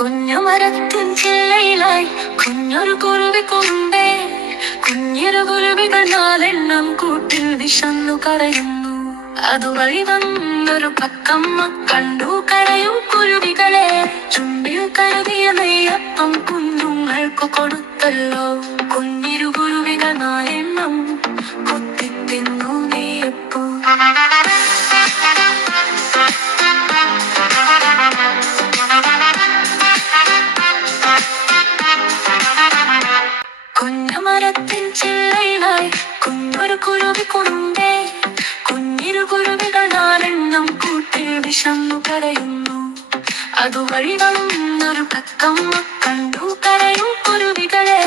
കുഞ്ഞുമരത്തിൻ ചില്ലയിലായി കുഞ്ഞൊരു കുരുവി കൊണ്ടേ. കുഞ്ഞിരു കുരുവികൾ നാലെണ്ണം കൂട്ടിൽ വിശന്നു കരയുന്നു. അതുവഴി വന്നൊരു പക്കമ്മ കണ്ടു കരയും കുരുവികളെ. ചുണ്ടിൽ കരുതിയ നെയ്യപ്പം കുഞ്ഞുങ്ങൾക്ക് കൊടുത്തല്ലോ. കുഞ്ഞിരു കുരുവികൾ നാലെണ്ണം കൊത്തിത്തിന്നു നെയ്യപ്പം. കുഞ്ഞുമരത്തിൻ ചില്ലയിലായി കുഞ്ഞൊരു കുരുവി കൊണ്ടേ. കുഞ്ഞിരു കുരുവികൾ നാലെണ്ണം കൂട്ടിൽ വിശന്നു കരയുന്നു. അതുവഴി വന്നൊരു തത്തമ്മ കണ്ടു കരയും കുരുവികളെ.